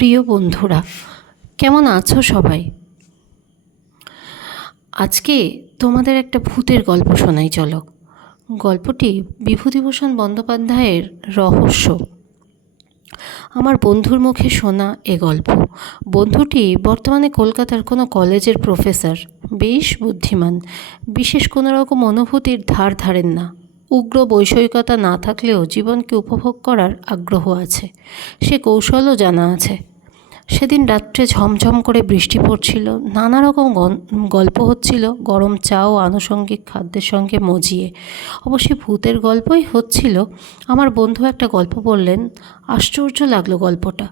প্রিয় বন্ধুরা, কেমন আছো সবাই? আজকে তোমাদের একটা ভূতের গল্প শোনাই চলো। গল্পটি বিভূতিভূষণ বন্দ্যোপাধ্যায়ের রহস্য। আমার বন্ধুর মুখে শোনা এ গল্প। বন্ধুটি বর্তমানে কলকাতার কোনো কলেজের প্রফেসর, বেশ বুদ্ধিমান, বিশেষ কোনো রকম অনুভূতির ধার ধারেন না। উগ্র বৈষয়িকতা না থাকলেও জীবনকে উপভোগ করার আগ্রহ আছে, সে কৌশলও জানা আছে। সেদিন রাত্রে ঝমঝম করে বৃষ্টি পড়ছিল, নানা রকম গল্প হচ্ছিল গরম চা ও আনুষঙ্গিক খাদ্যের সঙ্গে মজিয়ে। অবশ্যই ভূতের গল্পই হচ্ছিল। আমার বন্ধু একটা গল্প বললেন, আশ্চর্য লাগলো গল্পটা।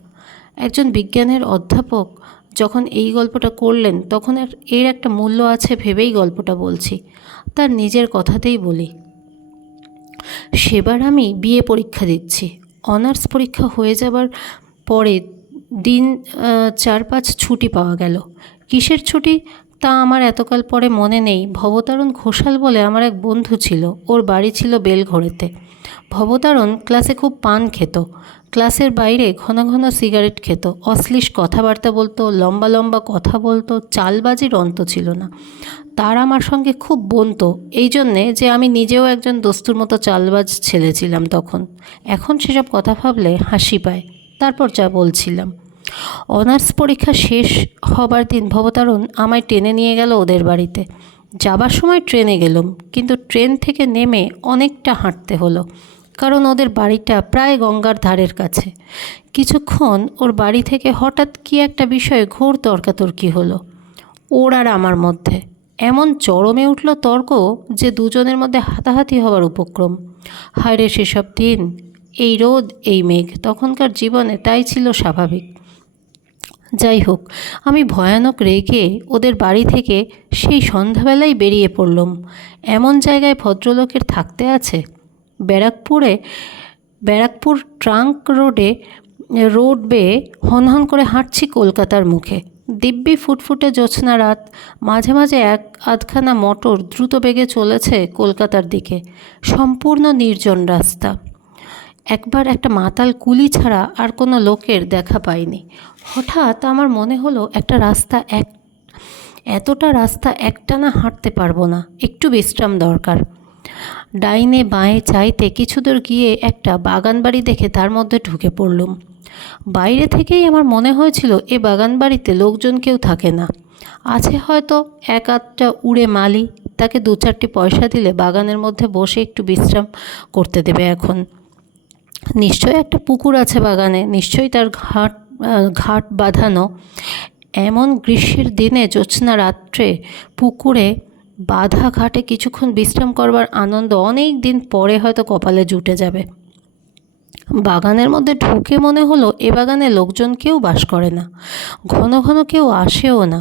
একজন বিজ্ঞানের অধ্যাপক যখন এই গল্পটা করলেন তখন এর একটা মূল্য আছে ভেবেই গল্পটা বলছি। তার নিজের কথাতেই বলি। সেবার আমি বিএ পরীক্ষা দিচ্ছি। অনার্স পরীক্ষা হয়ে যাবার পরে দিন 4-5 ছুটি পাওয়া গেল। কিসের ছুটি তা আমার এতকাল পরে মনে নেই। ভবতারণ ঘোষাল বলে আমার এক বন্ধু ছিল, ওর বাড়ি ছিল বেলঘড়েতে। ভবতারণ ক্লাসে খুব পান খেত, ক্লাসের বাইরে ঘন ঘন সিগারেট খেত, অশ্লীল কথাবার্তা বলতো, লম্বা লম্বা কথা বলতো, চালবাজির অন্ত ছিল না। তার আমার সঙ্গে খুব বনতো, এই জন্যে যে আমি নিজেও একজন দস্তুর মতো চালবাজ ছেলে ছিলাম তখন। এখন সেসব কথা ভাবলে হাসি পায়। তারপর যা বলছিলাম, অনার্স পরীক্ষা শেষ হবার দিন ভবতারণ আমায় টেনে নিয়ে গেল ওদের বাড়িতে। যাবার সময় ট্রেনে গেলাম, কিন্তু ট্রেন থেকে নেমে অনেকটা হাঁটতে হলো, কারণ ওদের বাড়িটা প্রায় গঙ্গার ধারের কাছে। কিছুক্ষণ ওর বাড়ি থেকে হঠাৎ কি একটা বিষয়ে ঘোর তর্কাতর্কি হলো ওর আর আমার মধ্যে। এমন চরমে উঠল তর্ক যে দুজনের মধ্যে হাতাহাতি হওয়ার উপক্রম। হায়রে সেসব দিন, এই রোদ এই মেঘ তখনকার জীবনে তাই ছিল স্বাভাবিক। যাই হোক, আমি ভয়ানক রেগে ওদের বাড়ি থেকে সেই সন্ধ্যাবেলায় বেরিয়ে পড়লাম। এমন জায়গায় ভদ্রলোকের থাকতে আছে? ব্যারাকপুর ট্রাঙ্ক রোড বেয়ে হনহন করে হাঁটছি কলকাতার মুখে। দিব্যি ফুটফুটে জ্যোৎস্না রাত, মাঝে মাঝে আধখানা মোটর দ্রুত বেগে চলেছে কলকাতার দিকে। সম্পূর্ণ নির্জন রাস্তা। একবার একটা মাতাল কুলি ছাড়া আর কোনো লোকের দেখা পাইনি। হঠাৎ আমার মনে হলো এতটা রাস্তা একটানা হাঁটতে পারবো না, একটু বিশ্রাম দরকার। ডাইনে বাঁয়ে চাইতে কিছু দূর গিয়ে একটা বাগান বাড়ি দেখে তার মধ্যে ঢুকে পড়লুম। বাইরে থেকেই আমার মনে হয়েছিল এ বাগান বাড়িতে লোকজন কেউ থাকে না। আছে হয়তো এক আধটা উড়ে মালি, তাকে 2-4টি পয়সা দিলে বাগানের মধ্যে বসে একটু বিশ্রাম করতে দেবে। এখন নিশ্চয়ই একটা পুকুর আছে বাগানে, নিশ্চয়ই তার ঘাট বাঁধানো। এমন গ্রীষ্মের দিনে জ্যোৎস্না রাত্রে পুকুরে বাঁধা ঘাটে কিছুক্ষণ বিশ্রাম করবার আনন্দ অনেক দিন পরে হয়তো কপালে জুটে যাবে। বাগানের মধ্যে ঢুকে মনে হলো এ বাগানে লোকজন কেউ বাস করে না, ঘন ঘন কেউ আসেও না।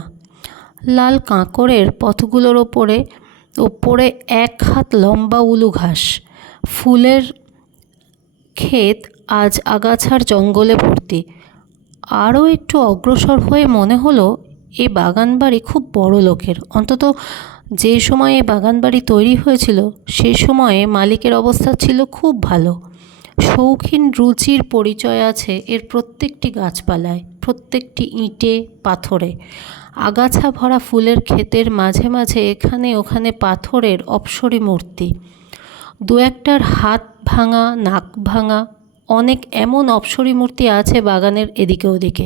লাল কাঁকড়ের পথগুলোর ওপরে 1 হাত লম্বা উলু ঘাস, ফুলের ক্ষেত আজ আগাছার জঙ্গলে ভর্তি। আরও একটু অগ্রসর হয়ে মনে হলো এ বাগানবাড়ি খুব বড় লোকের। অন্তত যে সময়ে বাগানবাড়ি তৈরি হয়েছিল সে সময়ে মালিকের অবস্থা ছিল খুব ভালো। শৌখিন রুচির পরিচয় আছে এর প্রত্যেকটি গাছপালায়, প্রত্যেকটি ইঁটে পাথরে। আগাছা ভরা ফুলের ক্ষেতের মাঝে মাঝে এখানে ওখানে পাথরের অপসরী মূর্তি। 2-1টার হাত ভাঙা, নাক ভাঙা অনেক এমন অপসরী মূর্তি আছে বাগানের এদিকে ওদিকে।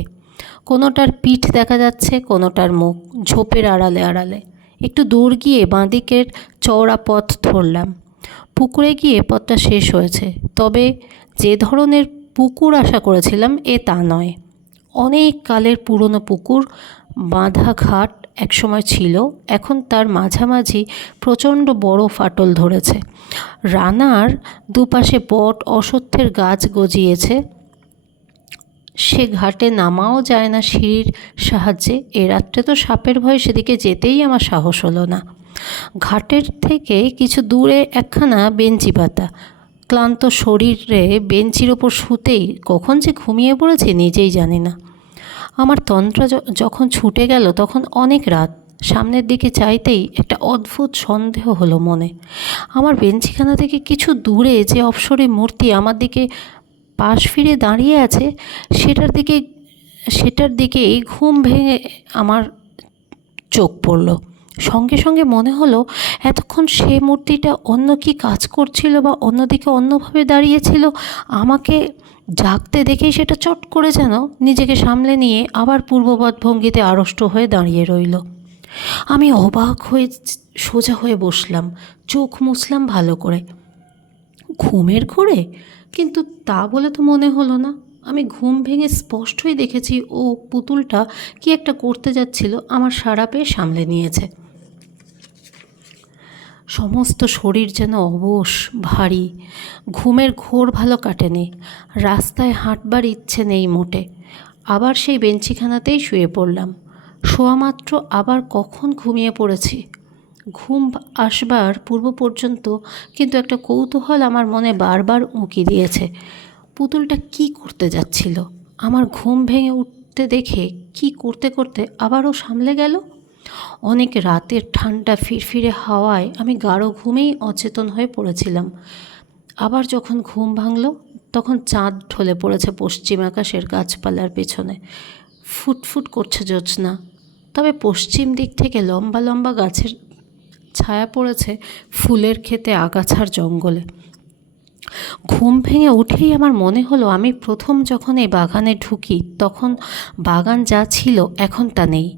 কোনোটার পিঠ দেখা যাচ্ছে, কোনোটার মুখ ঝোপের আড়ালে আড়ালে। একটু দূর গিয়ে বাঁদিকের চওড়া পথ ধরলাম। পুকুরে গিয়ে পথটা শেষ হয়েছে, তবে যে ধরনের পুকুর আশা করেছিলাম এ তা নয়। অনেক কালের পুরনো পুকুর, বাঁধা ঘাট একসময় ছিল, এখন তার মাঝামাঝি প্রচণ্ড বড় ফাটল ধরেছে। রানার দুপাশে বট অশ্বত্থের গাছ গজিয়েছে। সে ঘাটে নামাও যায় না সিঁড়ির সাহায্যে। এ রাত্রে তো সাপের ভয়ে সেদিকে যেতেই আমার সাহস হলো না। ঘাটের থেকে কিছু দূরে একখানা বেঞ্চি পাতা। ক্লান্ত শরীরে বেঞ্চির ওপর শুতেই কখন যে ঘুমিয়ে পড়েছি নিজেই জানি না। আমার তন্দ্রা যখন ছুটে গেল তখন অনেক রাত। সামনের দিকে চাইতেই একটা অদ্ভুত সন্দেহ হলো মনে। আমার বেঞ্চিখানা থেকে কিছু দূরে যে অপসরী মূর্তি আমার দিকে পাশ ফিরে দাঁড়িয়ে আছে, সেটার দিকে সেটার দিকেই ঘুম ভেঙে আমার চোখ পড়ল। সঙ্গে সঙ্গে মনে হলো এতক্ষণ সে মূর্তিটা অন্য কি কাজ করছিল বা অন্যদিকে অন্যভাবে দাঁড়িয়েছিল। আমাকে জাগতে দেখেই সেটা চট করে যেন নিজেকে সামলে নিয়ে আবার পূর্ববৎ ভঙ্গিতে আড়ষ্ট হয়ে দাঁড়িয়ে রইল। আমি অবাক হয়ে সোজা হয়ে বসলাম, চোখ মুছলাম ভালো করে। ঘুমের ঘোরে? কিন্তু তা বলে তো মনে হলো না। আমি ঘুম ভেঙে স্পষ্টই দেখেছি ও পুতুলটা কি একটা করতে যাচ্ছিল, আমার সাড়া পেয়ে সামলে নিয়েছে। সমস্ত শরীর যেন অবশ, ভারী। ঘুমের ঘোর ভালো কাটেনি। রাস্তায় হাঁটবার ইচ্ছে নেই মোটে। আবার সেই বেঞ্চিখানাতেই শুয়ে পড়লাম। শোয়া মাত্র আবার কখন ঘুমিয়ে পড়েছি। ঘুম আসবার পূর্ব পর্যন্ত কিন্তু একটা কৌতূহল আমার মনে বারবার উঁকি দিয়েছে। পুতুলটা কি করতে যাচ্ছিল? আমার ঘুম ভেঙে উঠতে দেখে কি করতে করতে আবারও সামলে গেল। অনেক রাতের ঠান্ডা ফিরফিরে হাওয়ায় আমি গাঢ় ঘুমেই অচেতন হয়ে পড়েছিলাম। আবার যখন ঘুম ভাঙল তখন চাঁদ ঢলে পড়েছে পশ্চিম আকাশের গাছপালার পেছনে। ফুটফুট করছে জ্যোৎস্না। তবে পশ্চিম দিক থেকে লম্বা লম্বা গাছের ছায়া পড়েছে ফুলের ক্ষেতে, আগাছার জঙ্গলে। ঘুম ভেঙে উঠেই আমার মনে হলো আমি প্রথম যখন এই বাগানে ঢুকি তখন বাগান যা ছিল এখন তা নেই।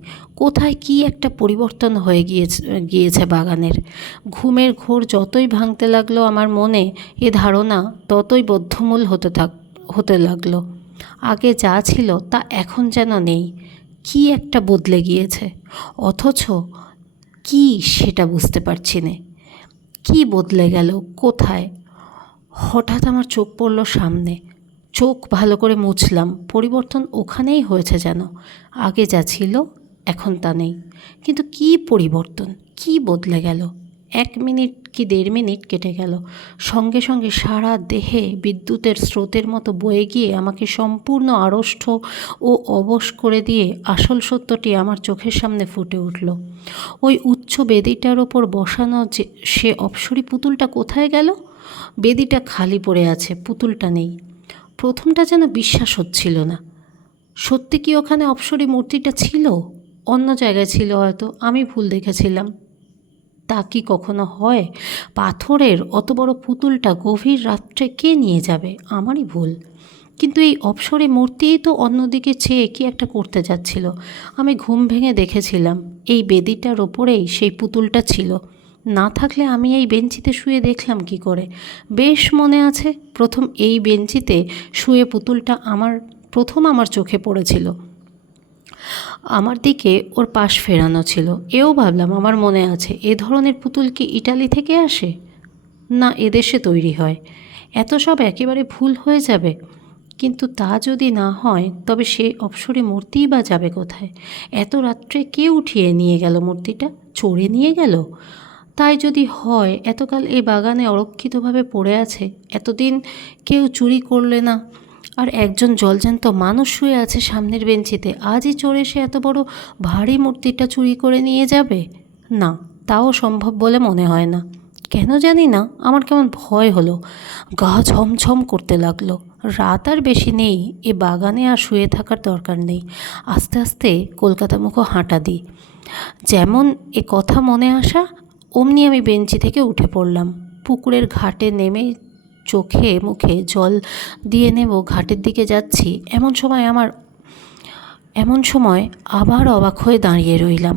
কোথায় কি একটা পরিবর্তন হয়ে গিয়েছে বাগানের। ঘুমের ঘোর যতই ভাঙতে লাগলো আমার মনে, এ ধারণা ততই বদ্ধমূল হতে লাগলো। আগে যা ছিল তা এখন যেন নেই। কি একটা বদলে গিয়েছে, অথচ কি সেটা বুঝতে পারছি না। কি বদলে গেল, কোথায়? হঠাৎ আমার চোখ পড়ল সামনে। চোখ ভালো করে মুছলাম। পরিবর্তন ওখানেই হয়েছে যেন। আগে যা ছিল এখন তা নেই। কিন্তু কি পরিবর্তন, কি বদলে গেল? 1 মিনিট কি 1.5 মিনিট কেটে গেল। সঙ্গে সঙ্গে সারা দেহে বিদ্যুতের স্রোতের মতো বয়ে গিয়ে আমাকে সম্পূর্ণ আড়ষ্ট ও অবশ করে দিয়ে আসল সত্যটি আমার চোখের সামনে ফুটে উঠল। ওই উচ্চ বেদিটার ওপর বসানো যে সে অপ্সরী পুতুলটা কোথায় গেল? বেদিটা খালি পড়ে আছে, পুতুলটা নেই। প্রথমটা যেন বিশ্বাস হচ্ছিল না। সত্যি কি ওখানে অপ্সরী মূর্তিটা ছিল? অন্য জায়গায় ছিল হয়তো, আমি ভুল দেখেছিলাম। তা কি কখনো হয়? পাথরের অত বড় পুতুলটা গভীর রাত্রে কে নিয়ে যাবে? আমারই ভুল। কিন্তু এই অপ্সরী মূর্তিই তো অন্যদিকে চেয়ে কি একটা করতে যাচ্ছিল। আমি ঘুম ভেঙে দেখেছিলাম এই বেদিটার ওপরেই সেই পুতুলটা ছিল। না থাকলে আমি এই বেঞ্চিতে শুয়ে দেখলাম কি করে? বেশ মনে আছে, প্রথম এই বেঞ্চিতে শুয়ে পুতুলটা প্রথম আমার চোখে পড়েছিল। আমার দিকে ওর পাশ ফেরানো ছিল। এও ভাবলাম আমার মনে আছে। এ ধরনের পুতুল কি ইটালি থেকে আসে, না এদেশে তৈরি হয়? এত সব একেবারে ভুল হয়ে যাবে। কিন্তু তা যদি না হয় তবে সে অপ্সরী মূর্তিই বা যাবে কোথায়? এত রাত্রে কে উঠিয়ে নিয়ে গেল মূর্তিটা? চোরে নিয়ে গেল? তাই যদি হয়, এতকাল এই বাগানে অরক্ষিতভাবে পড়ে আছে, এতদিন কেউ চুরি করলে না, আর একজন জলজ্যান্ত মানুষ শুয়ে আছে সামনের বেঞ্চিতে, আজই চোর এসে এত বড় ভারী মূর্তিটা চুরি করে নিয়ে যাবে? না, তাও সম্ভব বলে মনে হয় না। কেন জানি না আমার কেমন ভয় হলো। গা ছমছম করতে লাগলো। রাত আর বেশি নেই, এ বাগানে আর শুয়ে থাকার দরকার নেই। আস্তে আস্তে কলকাতামুখো হাঁটা দিই। যেমন এ কথা মনে আসা অমনি আমি বেঞ্চি থেকে উঠে পড়লাম। পুকুরের ঘাটে নেমে চোখে মুখে জল দিয়ে নেব, ঘাটের দিকে যাচ্ছি, এমন সময় আবার অবাক হয়ে দাঁড়িয়ে রইলাম।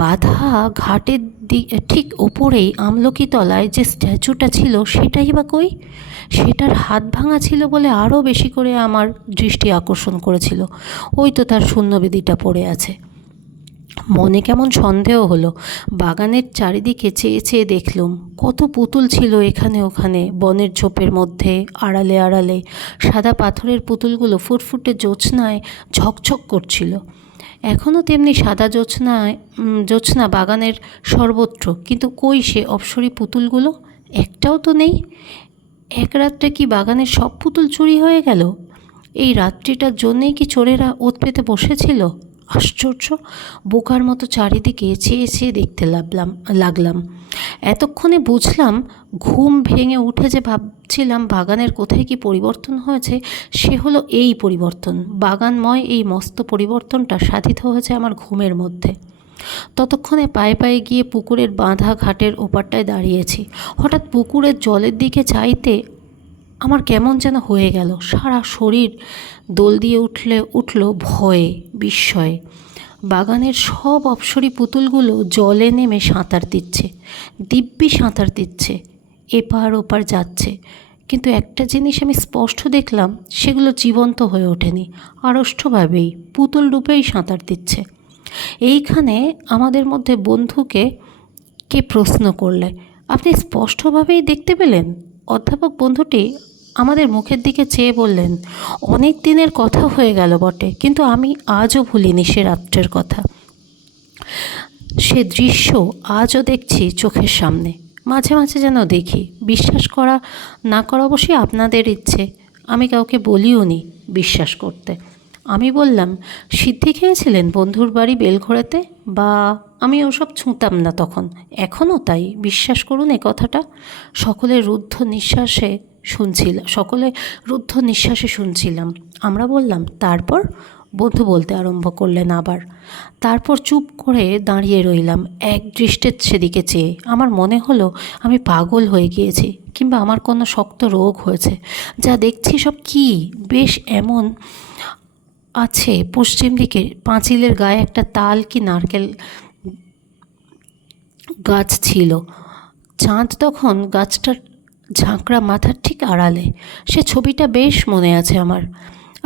বাঁধা ঘাটের ঠিক ওপরেই আমলকি তলায় যে স্ট্যাচুটা ছিল সেটাই বা কই? সেটার হাত ভাঙা ছিল বলে আরও বেশি করে আমার দৃষ্টি আকর্ষণ করেছিল। ওই তো তার শূন্যবেদিটা পড়ে আছে। মনে কেমন সন্দেহ হলো। বাগানের চারিদিকে চেয়ে চেয়ে দেখলুম কত পুতুল ছিল এখানে ওখানে, বনের ঝোপের মধ্যে, আড়ালে আড়ালে। সাদা পাথরের পুতুলগুলো ফুটফুটে জ্যোৎস্নায় ঝকঝক করছিল। এখনও তেমনি সাদা জ্যোৎস্না বাগানের সর্বত্র। কিন্তু কই সে অপ্সরী পুতুলগুলো? একটাও তো নেই। এক রাত্রে কি বাগানের সব পুতুল চুরি হয়ে গেল? এই রাত্রিটার জন্যেই কি চোরেরা ওৎ পেতে বসেছিল? আশ্চর্য! বোকার মতো চারিদিকে চেয়ে চেয়ে দেখতে লাগলাম। এতক্ষণে বুঝলাম, ঘুম ভেঙে উঠে যে ভাবছিলাম বাগানের কোথায় কি পরিবর্তন হয়েছে, সে হলো এই পরিবর্তন। বাগানময় এই মস্ত পরিবর্তনটা সাধিত হয়েছে আমার ঘুমের মধ্যে। ততক্ষণে পায়ে পায়ে গিয়ে পুকুরের বাঁধা ঘাটের ওপারটায় দাঁড়িয়েছি। হঠাৎ পুকুরের জলের দিকে চাইতে আমার কেমন যেন হয়ে গেল। সারা শরীর দোল দিয়ে উঠল ভয়ে, বিস্ময়ে। বাগানের সব অপ্সরী পুতুলগুলো জলে নেমে সাঁতার দিচ্ছে, দিব্যি সাঁতার দিচ্ছে, এপার ওপার যাচ্ছে। কিন্তু একটা জিনিস আমি স্পষ্ট দেখলাম, সেগুলো জীবন্ত হয়ে ওঠেনি, আড়ষ্টভাবেই পুতুল রূপেই সাঁতার দিচ্ছে। এইখানে আমাদের মধ্যে বন্ধুকে কে প্রশ্ন করলে, আপনি স্পষ্টভাবেই দেখতে পেলেন? অধ্যাপক বন্ধুটি আমাদের মুখের দিকে চেয়ে বললেন, অনেক দিনের কথা হয়ে গেল বটে, কিন্তু আমি আজও ভুলিনি সে রাত্রের কথা। সে দৃশ্য আজও দেখছি চোখের সামনে। মাঝে মাঝে যেন দেখি। বিশ্বাস করা না করা অবশ্যই আপনাদের ইচ্ছে, আমি কাউকে বলিও নি বিশ্বাস করতে। আমি বললাম, সিদ্ধি খেয়েছিলেন বন্ধুর বাড়ি বেলঘড়েতে? বা আমি ওসব ছুঁতাম না তখন, এখনও তাই, বিশ্বাস করুন এ কথাটা। সকলে রুদ্ধ নিঃশ্বাসে শুনছিলাম। আমরা বললাম, তারপর? বন্ধু বলতে আরম্ভ করলেন আবার। তারপর চুপ করে দাঁড়িয়ে রইলাম, এক দৃষ্টে সেদিকে চেয়ে। আমার মনে হলো আমি পাগল হয়ে গিয়েছি, কিংবা আমার কোনো শক্ত রোগ হয়েছে। যা দেখছি সব কী বেশ এমন আছে। পশ্চিম দিকে পাঁচিলের গায়ে একটা তাল কি নারকেল গাছ ছিল। চাঁদ তখন গাছটার ঝাঁকড়া মাথার ঠিক আড়ালে। সে ছবিটা বেশ মনে আছে আমার।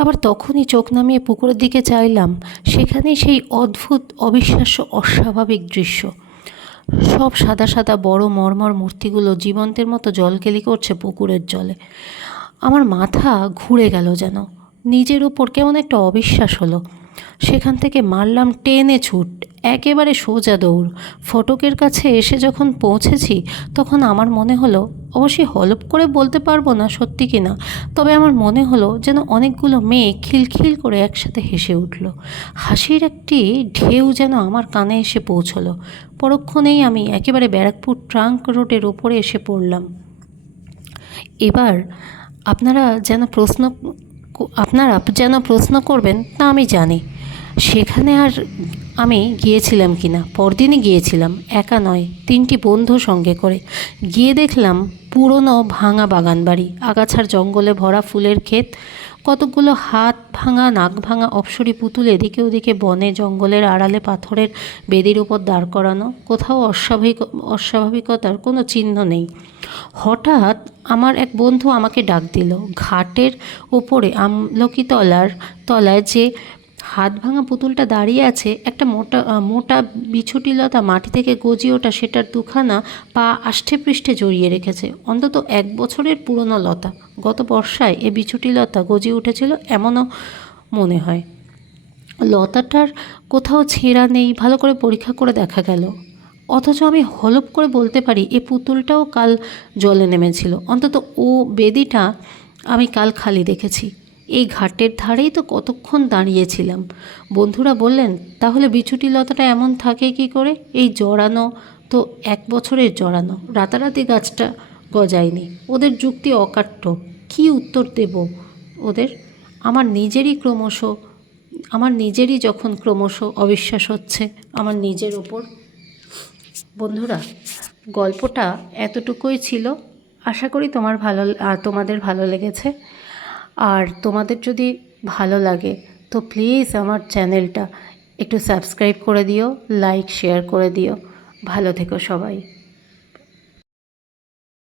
আবার তখনই চোখ নামিয়ে পুকুরের দিকে চাইলাম, সেখানেই সেই অদ্ভুত, অবিশ্বাস্য, অস্বাভাবিক দৃশ্য। সব সাদা সাদা বড় মর্মর মূর্তিগুলো জীবন্তের মতো জলকেলি করছে পুকুরের জলে। আমার মাথা ঘুরে গেল যেন। নিজের ওপর কেমন একটা অবিশ্বাস হলো। সেখান থেকে মারলাম টেনে ছুট, একেবারে সোজা দৌড়। ফটকের কাছে এসে যখন পৌঁছেছি, তখন আমার মনে হলো, অবশ্যই হলপ করে বলতে পারবো না সত্যি কি না, তবে আমার মনে হলো যেন অনেকগুলো মেয়ে খিলখিল করে একসাথে হেসে উঠল। হাসির একটি ঢেউ যেন আমার কানে এসে পৌঁছলো। পরক্ষণেই আমি একেবারে ব্যারাকপুর ট্রাঙ্ক রোডের ওপরে এসে পড়লাম। এবার আপনারা যেন প্রশ্ন করবেন, তা আমি জানি। সেখানে আর আমি গিয়েছিলাম কি না? পরদিনই গিয়েছিলাম, একা নয়, 3টি বন্ধু সঙ্গে করে। গিয়ে দেখলাম পুরনো ভাঙা বাগান বাড়ি, আগাছার জঙ্গলে ভরা ফুলের ক্ষেত, কতকগুলো হাত ভাঙা নাক ভাঙা অপ্সরী পুতুল এদিকে ওদিকে বনে জঙ্গলের আড়ালে পাথরের বেদির উপর দাঁড় করানো। কোথাও অস্বাভাবিকতার কোনো চিহ্ন নেই। হঠাৎ আমার এক বন্ধু আমাকে ডাক দিল। ঘাটের ওপরে আমলকি তলায় যে হাত ভাঙা পুতুলটা দাঁড়িয়ে আছে, একটা মোটা বিছুটিলতা মাটি থেকে গজিয়ে ওঠা, সেটার দুখানা পা আষ্টে পৃষ্ঠে জড়িয়ে রেখেছে। অন্তত 1 বছরের পুরনো লতা। গত বর্ষায় এ বিছুটিলতা গজিয়ে উঠেছিল এমনও মনে হয়। লতাটার কোথাও ছেঁড়া নেই, ভালো করে পরীক্ষা করে দেখা গেল। অথচ আমি হলপ করে বলতে পারি এ পুতুলটাও কাল জলে নেমেছিল। অন্তত ও বেদিটা আমি কাল খালি দেখেছি। এই ঘাটের ধারেই তো কতক্ষণ দাঁড়িয়েছিলাম। বন্ধুরা বললেন, তাহলে বিছুটি লতাটা এমন থাকে কি করে? এই জড়ানো তো 1 বছরের জড়ানো, রাতারাতি গাছটা গজায়নি। ওদের যুক্তি অকাট্য। কী উত্তর দেব ওদের? আমার নিজেরই যখন ক্রমশ অবিশ্বাস হচ্ছে আমার নিজের ওপর। বন্ধুরা, গল্পটা এতটুকুই ছিল। আশা করি তোমাদের ভালো লেগেছে। আর তোমাদের যদি ভালো লাগে তো প্লিজ আমার চ্যানেলটা একটু সাবস্ক্রাইব করে দিও, লাইক শেয়ার করে দিও। ভালো থেকো সবাই।